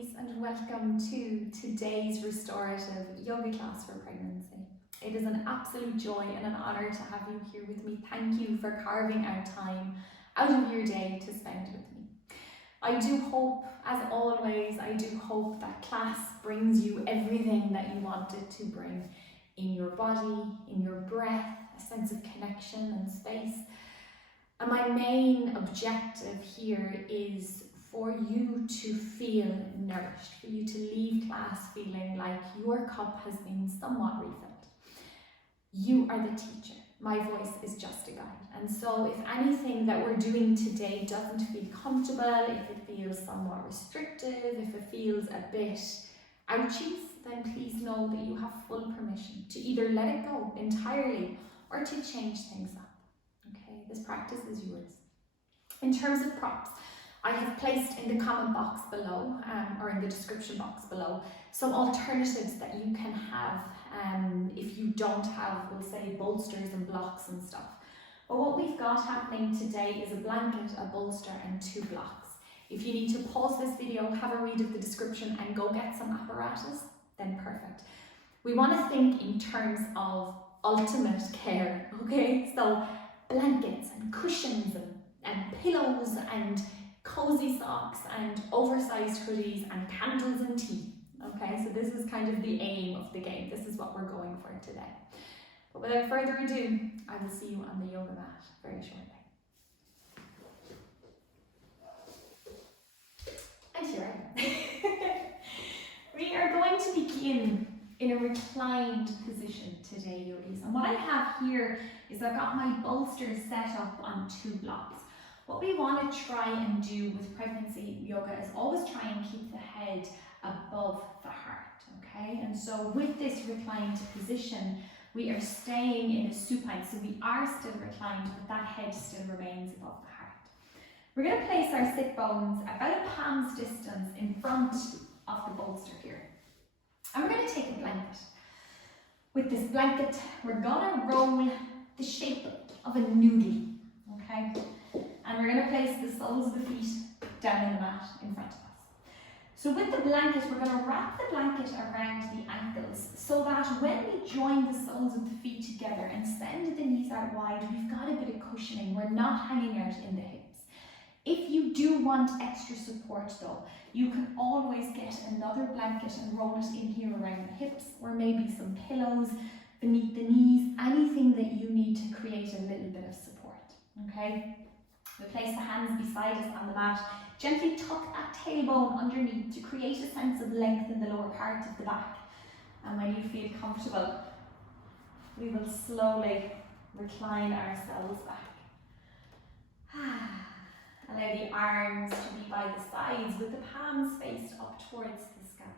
yogis, and welcome to today's restorative yoga class for pregnancy. It is an absolute joy and an honour to have you here with me. Thank you for carving out time out of your day to spend with me. I do hope, as always, that class brings you everything that you want it to bring in your body, in your breath, a sense of connection and space. And my main objective here is for you to feel nourished, for you to leave class feeling like your cup has been somewhat refilled. You are the teacher. My voice is just a guide. And so if anything that we're doing today doesn't feel comfortable, if it feels somewhat restrictive, if it feels a bit ouchies, then please know that you have full permission to either let it go entirely or to change things up. Okay, this practice is yours. In terms of props, I have placed in the comment box below, or in the description box below, some alternatives that you can have if you don't have, we'll say, bolsters and blocks and stuff. But what we've got happening today is a blanket, a bolster and 2 blocks. If you need to pause this video, have a read of the description and go get some apparatus, then perfect. We want to think in terms of ultimate care, okay? So blankets and cushions and pillows and cozy socks and oversized hoodies and candles and tea. Okay, so this is kind of the aim of the game. This is what we're going for today. But without further ado, I will see you on the yoga mat very shortly. And here I am. We are going to begin in a reclined position today, yogis. And what I have here is I've got my bolsters set up on 2 blocks. What we want to try and do with pregnancy yoga is always try and keep the head above the heart, okay? And so with this reclined position, we are staying in a supine, so we are still reclined, but that head still remains above the heart. We're going to place our sit bones about a palm's distance in front of the bolster here. And we're going to take a blanket. With this blanket, we're going to roll the shape of a noodle, okay? And we're going to place the soles of the feet down in the mat in front of us. So with the blanket, we're going to wrap the blanket around the ankles so that when we join the soles of the feet together and send the knees out wide, we've got a bit of cushioning. We're not hanging out in the hips. If you do want extra support though, you can always get another blanket and roll it in here around the hips, or maybe some pillows beneath the knees, anything that you need to create a little bit of support, okay? We place the hands beside us on the mat. Gently tuck that tailbone underneath to create a sense of length in the lower part of the back. And when you feel comfortable, we will slowly recline ourselves back. Allow the arms to be by the sides with the palms faced up towards the sky.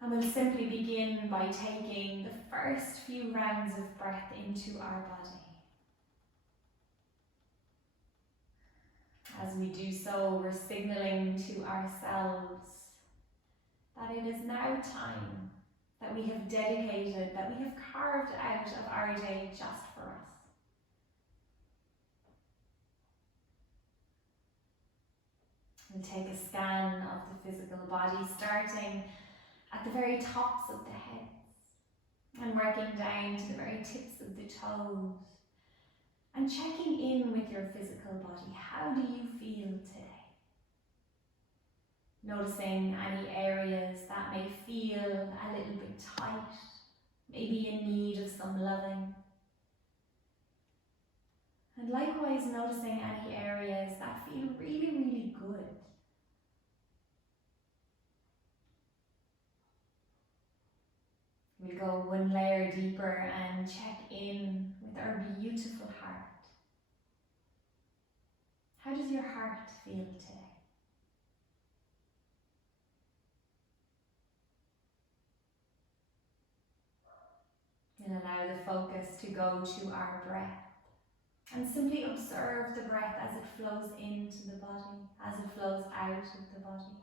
And we'll simply begin by taking the first few rounds of breath into our body. As we do so, we're signaling to ourselves that it is now time that we have dedicated, that we have carved out of our day just for us. We'll take a scan of the physical body, starting at the very tops of the heads and working down to the very tips of the toes. And checking in with your physical body. How do you feel today? Noticing any areas that may feel a little bit tight, maybe in need of some loving. And likewise noticing any areas that feel really, really good. We'll go one layer deeper and check in with our beautiful heart. How does your heart feel today? And allow the focus to go to our breath. And simply observe the breath as it flows into the body, as it flows out of the body.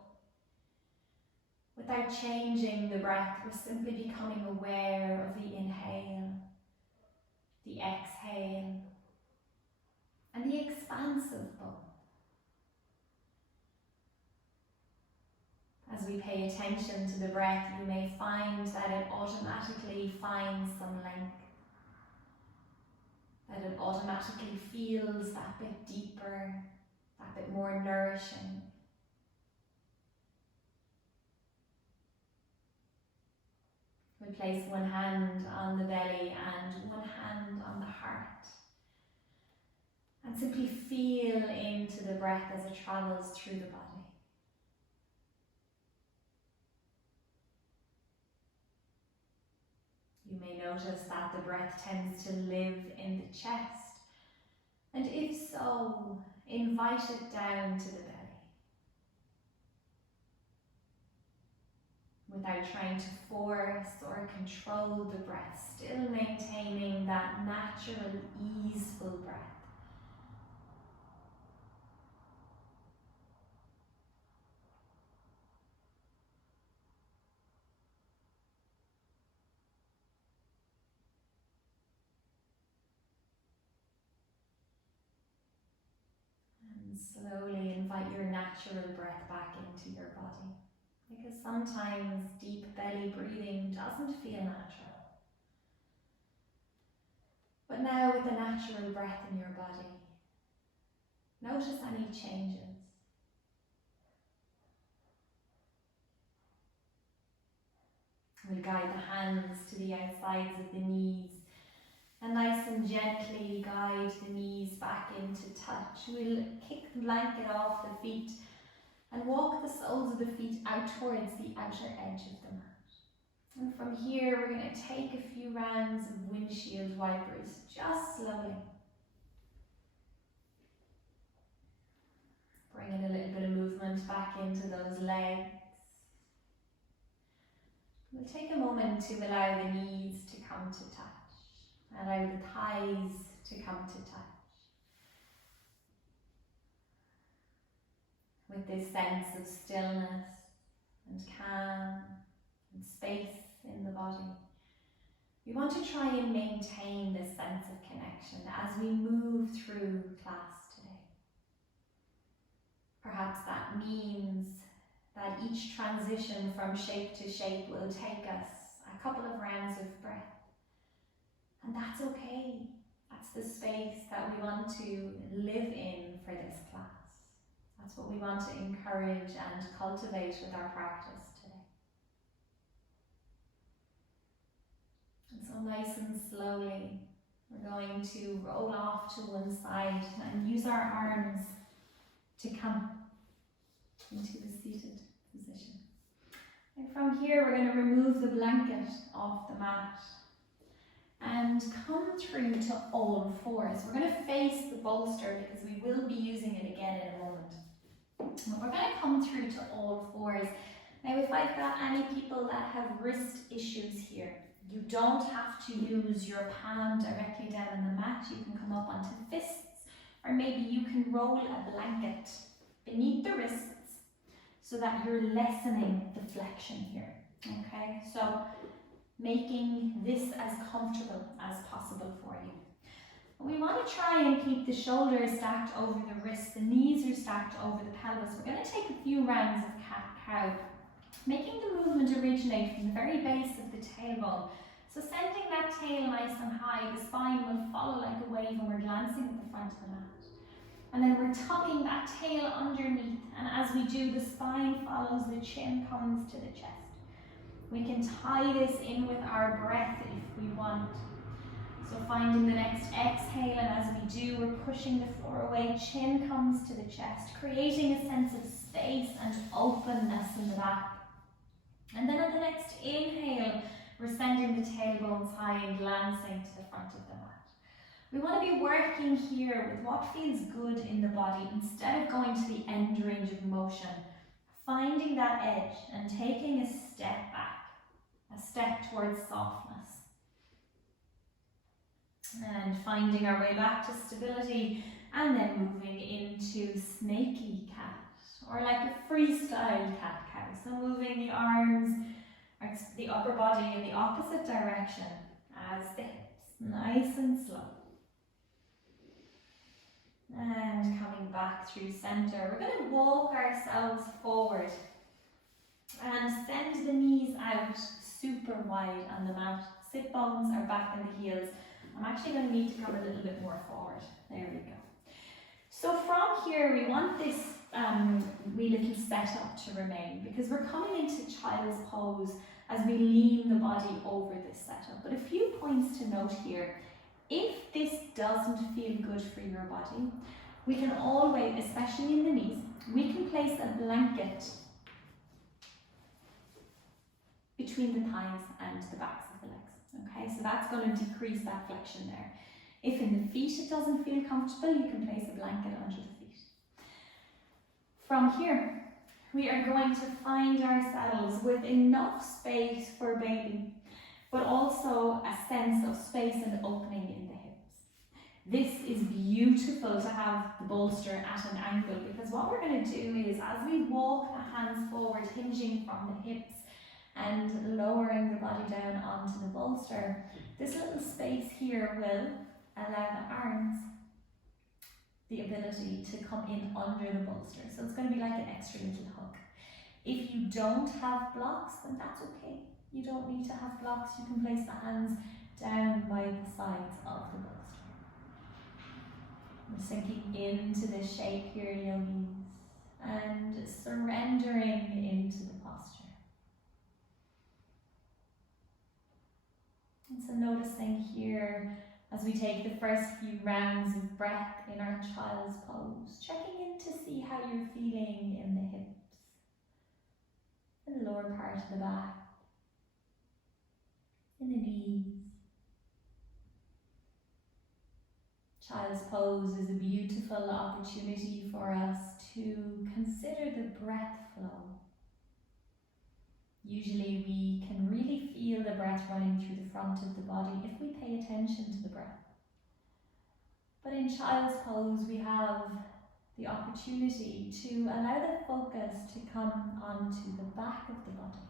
Without changing the breath, we're simply becoming aware of the inhale, the exhale, and the expanse of both. we pay attention to the breath, you may find that it automatically finds some length, that it automatically feels that bit deeper, that bit more nourishing. We place one hand on the belly and one hand on the heart. And simply feel into the breath as it travels through the body. You may notice that the breath tends to live in the chest. And if so, invite it down to the belly. Without trying to force or control the breath, still maintaining that natural, easeful breath. And slowly invite your natural breath back into your body. Because sometimes deep belly breathing doesn't feel natural. But now with the natural breath in your body, notice any changes. We'll guide the hands to the outsides of the knees and nice and gently guide the knees back into touch. We'll kick the blanket off the feet and walk the soles of the feet out towards the outer edge of the mat. And from here, we're going to take a few rounds of windshield wipers, just slowly. Bringing a little bit of movement back into those legs. We'll take a moment to allow the knees to come to touch, allow the thighs to come to touch. With this sense of stillness and calm and space in the body, we want to try and maintain this sense of connection as we move through class today. Perhaps that means that each transition from shape to shape will take us a couple of rounds of breath. And that's okay. That's the space that we want to live in for this class. That's what we want to encourage and cultivate with our practice today. And so nice and slowly, we're going to roll off to one side and use our arms to come into a seated position. And from here, we're going to remove the blanket off the mat and come through to all fours. We're going to face the bolster because we will be using it again in a moment. But we're going to come through to all fours. Now, if I've got any people that have wrist issues here, you don't have to use your palm directly down on the mat. You can come up onto fists, or maybe you can roll a blanket beneath the wrists so that you're lessening the flexion here. Okay, so making this as comfortable as possible for you. We want to try and keep the shoulders stacked over the wrists, the knees are stacked over the pelvis. We're going to take a few rounds of cat-cow, making the movement originate from the very base of the tailbone. So sending that tail nice and high, the spine will follow like a wave and we're glancing at the front of the mat. And then we're tucking that tail underneath, and as we do, the spine follows, the chin comes to the chest. We can tie this in with our breath if we want. So finding the next exhale, and as we do, we're pushing the floor away, chin comes to the chest, creating a sense of space and openness in the back. And then on the next inhale, we're sending the tailbones high and glancing to the front of the mat. We want to be working here with what feels good in the body instead of going to the end range of motion, finding that edge and taking a step back, a step towards softness. And finding our way back to stability, and then moving into snaky cat, or like a freestyle cat-cow. So moving the arms, or the upper body in the opposite direction as the hips, nice and slow. And coming back through center, we're going to walk ourselves forward And send the knees out super wide on the mat. Sit bones are back in the heels. I'm actually going to need to come a little bit more forward. There we go. So from here, we want this wee little setup to remain, because we're coming into child's pose as we lean the body over this setup. But a few points to note here. If this doesn't feel good for your body, we can always, especially in the knees, we can place a blanket between the thighs and the backs of the legs. Okay, so that's going to decrease that flexion there. If in the feet it doesn't feel comfortable, you can place a blanket under the feet. From here, we are going to find ourselves with enough space for baby, but also a sense of space and opening in the hips. This is beautiful to have the bolster at an angle, because what we're going to do is, as we walk the hands forward, hinging from the hips and lowering the body down onto the bolster, this little space here will allow the arms the ability to come in under the bolster. So it's going to be like an extra little hug. If you don't have blocks, then that's okay. You don't need to have blocks. You can place the hands down by the sides of the bolster. We're sinking into this shape here, yogis, and surrendering into the posture. And so noticing here, as we take the first few rounds of breath in our child's pose, checking in to see how you're feeling in the hips, in the lower part of the back, in the knees. Child's pose is a beautiful opportunity for us to consider the breath flow. Usually we can really feel the breath running through the front of the body if we pay attention to the breath. But in child's pose, we have the opportunity to allow the focus to come onto the back of the body.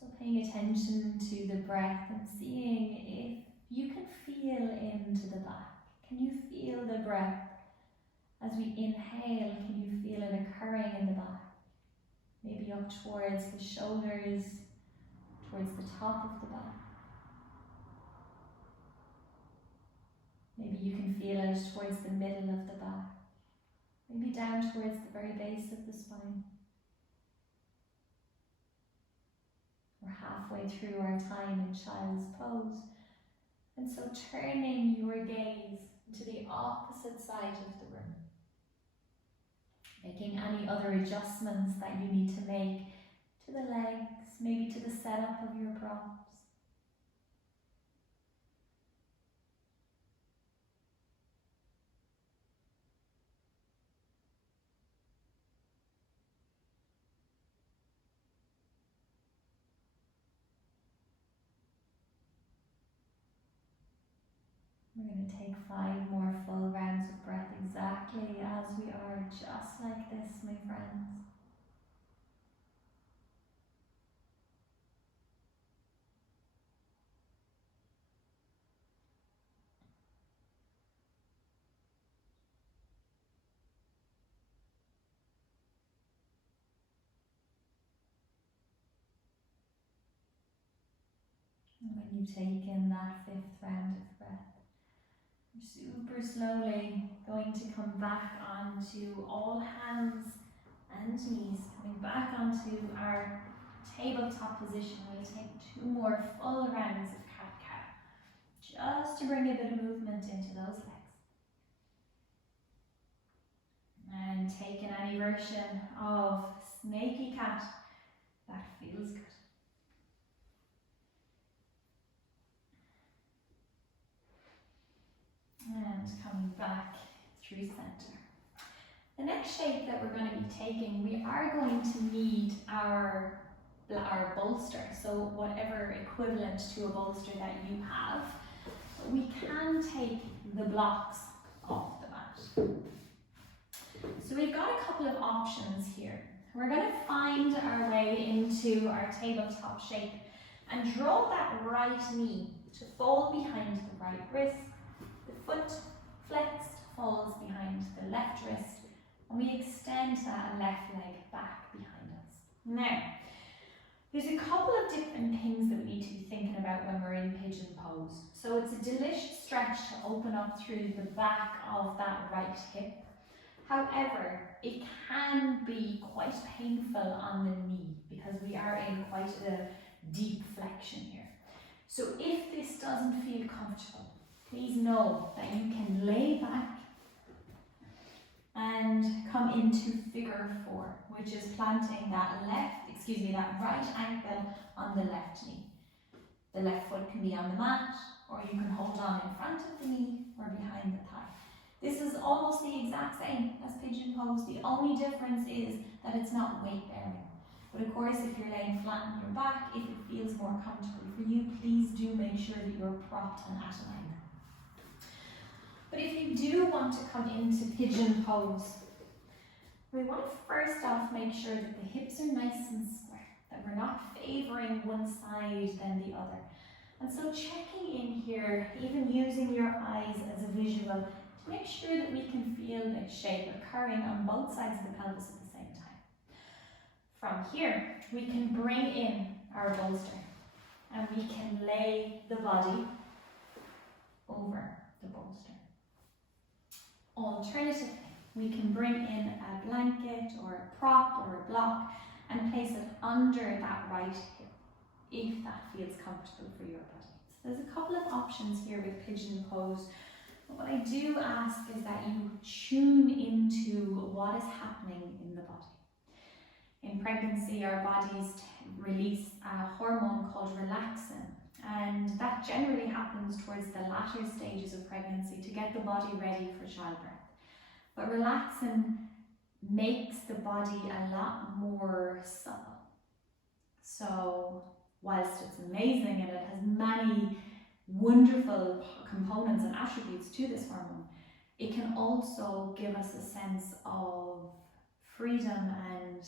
So paying attention to the breath and seeing if you can feel into the back. Can you feel the breath? As we inhale, can you feel it occurring in the back? Maybe up towards the shoulders, towards the top of the back. Maybe you can feel it towards the middle of the back. Maybe down towards the very base of the spine. We're halfway through our time in child's pose. And so turning your gaze to the opposite side of the room. Making any other adjustments that you need to make to the legs, maybe to the setup of your props. We're going to take 5 more full rounds of breath exactly as we are, just like this, my friends. And when you take in that 5th round of breath, super slowly going to come back onto all hands and knees, coming back onto our tabletop position. We'll take 2 more full rounds of cat-cow, just to bring a bit of movement into those legs. And taking any version of snaky cat that feels good. And coming back through center. The next shape that we're going to be taking, we are going to need our bolster, so whatever equivalent to a bolster that you have. We can take the blocks off the mat. So we've got a couple of options here. We're going to find our way into our tabletop shape and draw that right knee to fall behind the right wrist. The foot flexed falls behind the left wrist, and we extend that left leg back behind us. Now, there's a couple of different things that we need to be thinking about when we're in pigeon pose. So it's a delicious stretch to open up through the back of that right hip. However, it can be quite painful on the knee because we are in quite a deep flexion here. So if this doesn't feel comfortable, please know that you can lay back and come into figure 4, which is planting that right ankle on the left knee. The left foot can be on the mat, or you can hold on in front of the knee or behind the thigh. This is almost the exact same as pigeon pose. The only difference is that it's not weight bearing. But of course, if you're laying flat on your back, if it feels more comfortable for you, please do make sure that you're propped and at an angle. But if you do want to come into pigeon pose, we want to first off make sure that the hips are nice and square, that we're not favouring one side than the other. And so checking in here, even using your eyes as a visual, to make sure that we can feel the shape occurring on both sides of the pelvis at the same time. From here, we can bring in our bolster and we can lay the body over the bolster. Alternatively, we can bring in a blanket or a prop or a block and place it under that right hip, if that feels comfortable for your body. So there's a couple of options here with pigeon pose. But what I do ask is that you tune into what is happening in the body. In pregnancy, our bodies release a hormone called relaxin, and that generally happens towards the latter stages of pregnancy to get the body ready for childbirth. But relaxin makes the body a lot more supple. So whilst it's amazing and it has many wonderful components and attributes to this hormone, it can also give us a sense of freedom and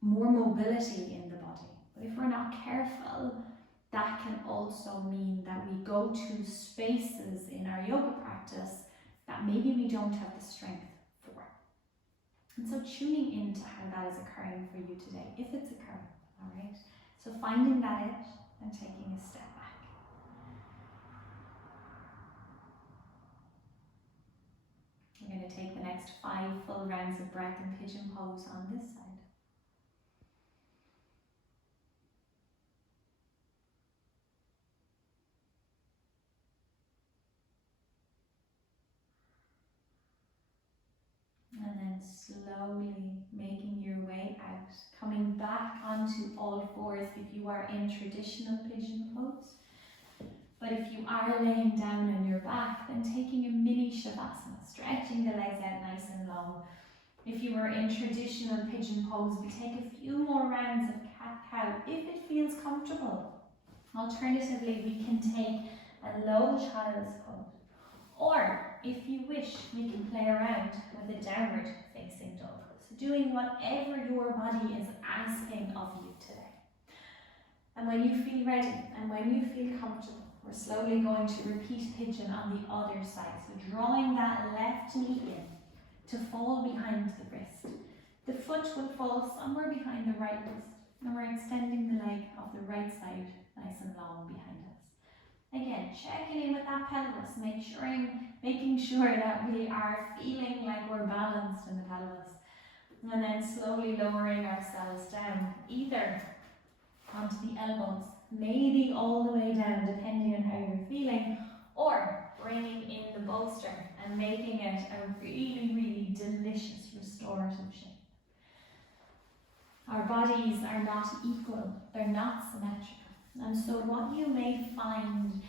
more mobility in the body. But if we're not careful, that can also mean that we go to spaces in our yoga practice that maybe we don't have the strength for. And so tuning into how that is occurring for you today, if it's occurring, all right? So finding that out and taking a step back. We're going to take the next 5 full rounds of breath in pigeon pose on this side. And then slowly making your way out, coming back onto all fours if you are in traditional pigeon pose. But if you are laying down on your back, then taking a mini shavasana, stretching the legs out nice and long. If you are in traditional pigeon pose, we take a few more rounds of cat-cow if it feels comfortable. Alternatively, we can take a low child's pose. Or, if you wish, we can play around with a downward facing dog. So doing whatever your body is asking of you today. And when you feel ready and when you feel comfortable, we're slowly going to repeat pigeon on the other side. So drawing that left knee in to fall behind the wrist. The foot will fall somewhere behind the right wrist. And we're extending the leg of the right side nice and long behind us. Again, checking in with that pelvis, making sure that we are feeling like we're balanced in the pelvis. And then slowly lowering ourselves down, either onto the elbows, maybe all the way down, depending on how you're feeling, or bringing in the bolster and making it a really, really delicious restorative shape. Our bodies are not equal, they're not symmetrical. And so what you may find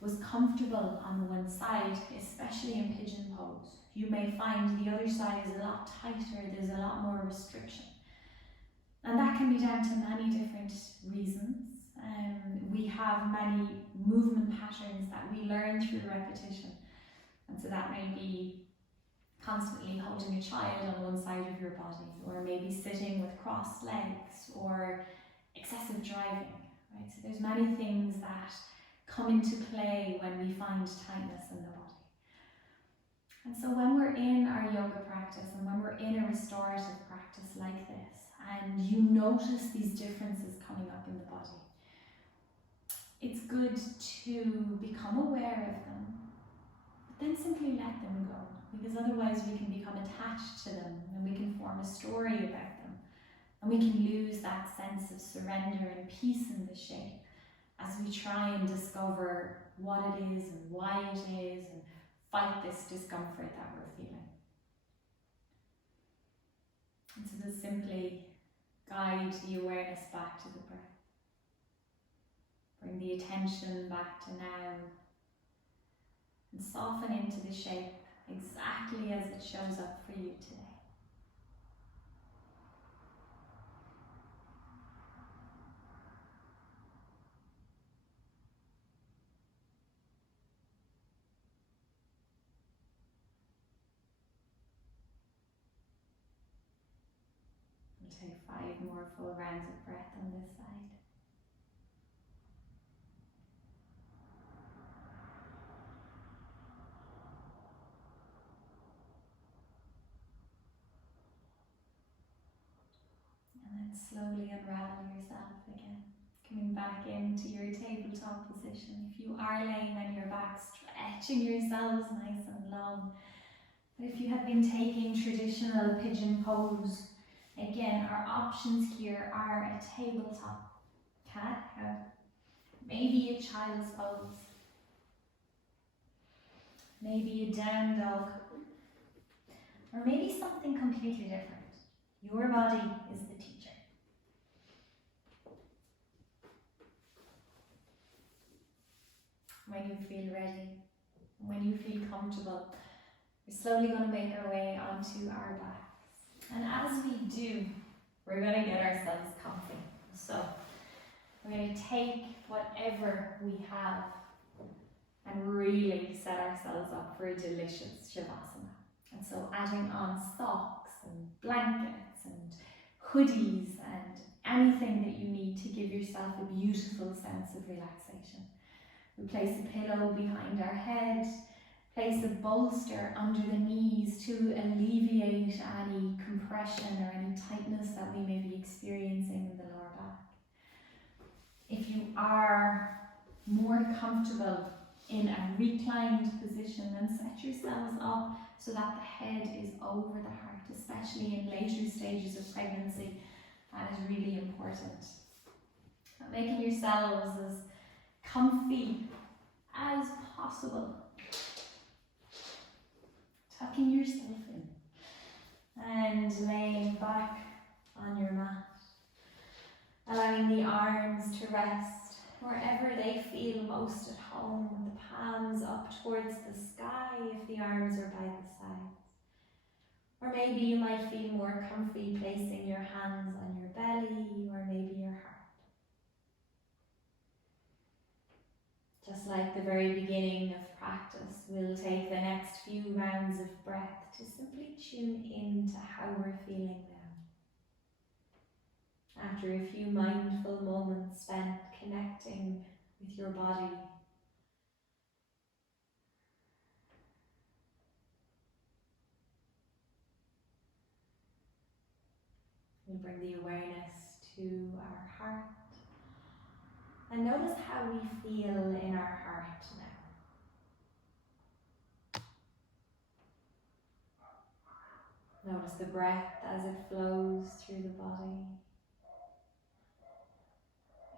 was comfortable on one side, especially in pigeon pose, you may find the other side is a lot tighter, there's a lot more restriction. And that can be down to many different reasons. We have many movement patterns that we learn through repetition. And so that may be constantly holding a child on one side of your body, or maybe sitting with crossed legs, or excessive driving. Right? So there's many things that come into play when we find tightness in the body. And so when we're in our yoga practice and when we're in a restorative practice like this, and you notice these differences coming up in the body, it's good to become aware of them, but then simply let them go, because otherwise we can become attached to them and we can form a story about them, and we can lose that sense of surrender and peace in the shape as we try and discover what it is and why it is and fight this discomfort that we're feeling. And so just simply guide the awareness back to the breath. Bring the attention back to now and soften into the shape exactly as it shows up for you today. We'll take 5 more full rounds of breath on this side. And then slowly unravel yourself again, coming back into your tabletop position. If you are laying on your back, stretching yourselves nice and long. But if you have been taking traditional pigeon pose, again, our options here are a tabletop, cat cow, maybe a child's pose, maybe a down dog, or maybe something completely different. Your body is the teacher. When you feel ready, when you feel comfortable, we're slowly going to make our way onto our backs. And as we do, we're going to get ourselves comfy. So we're going to take whatever we have and really set ourselves up for a delicious Shavasana. And so adding on socks and blankets and hoodies and anything that you need to give yourself a beautiful sense of relaxation. We place a pillow behind our head, place a bolster under the knees to alleviate any compression or any tightness that we may be experiencing in the lower back. If you are more comfortable in a reclined position, then set yourselves up so that the head is over the heart, especially in later stages of pregnancy. That is really important. Making yourselves as comfy as possible. Tucking yourself in and laying back on your mat. Allowing the arms to rest wherever they feel most at home. The palms up towards the sky if the arms are by the sides. Or maybe you might feel more comfy placing your hands on your belly or maybe your heart. Just like the very beginning of practice, we'll take the next few rounds of breath to simply tune into how we're feeling now. After a few mindful moments spent connecting with your body, we'll bring the awareness to our heart. And notice how we feel in our heart now. Notice the breath as it flows through the body.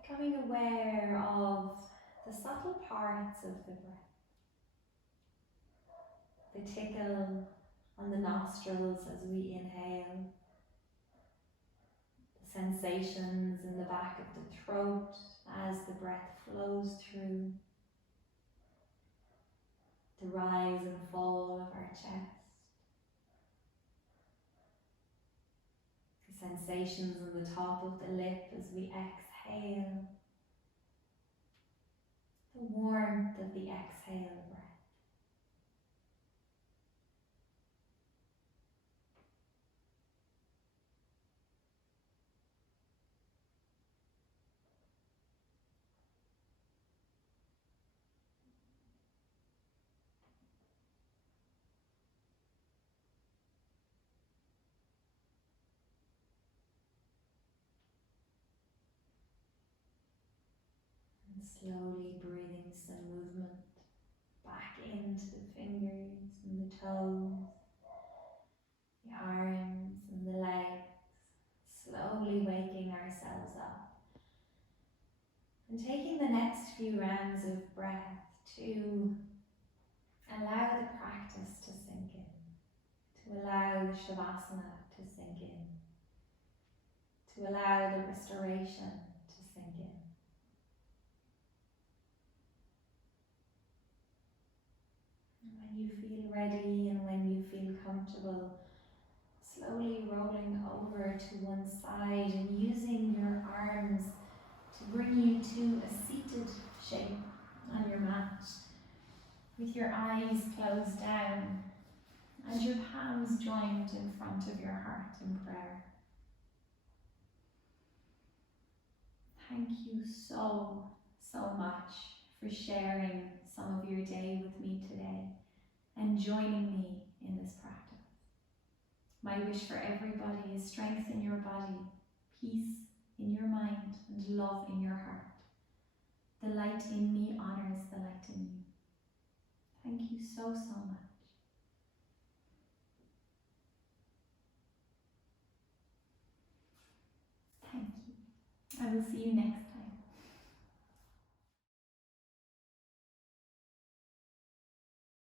Becoming aware of the subtle parts of the breath. The tickle on the nostrils as we inhale. The sensations in the back of the throat as the breath flows through. The rise and fall of our chest. The sensations on the top of the lip as we exhale. The warmth of the exhale breath. slowly breathing some movement back into the fingers and the toes, the arms and the legs, slowly waking ourselves up. And taking the next few rounds of breath to allow the practice to sink in, to allow the Shavasana to sink in, to allow the restoration to sink in. And when you feel ready and when you feel comfortable, slowly rolling over to one side and using your arms to bring you to a seated shape on your mat, with your eyes closed down and your palms joined in front of your heart in prayer. Thank you so much for sharing some of your day with me today and joining me in this practice. My wish for everybody is strength in your body, peace in your mind, and love in your heart. The light in me honors the light in you. Thank you so much. Thank you. I will see you next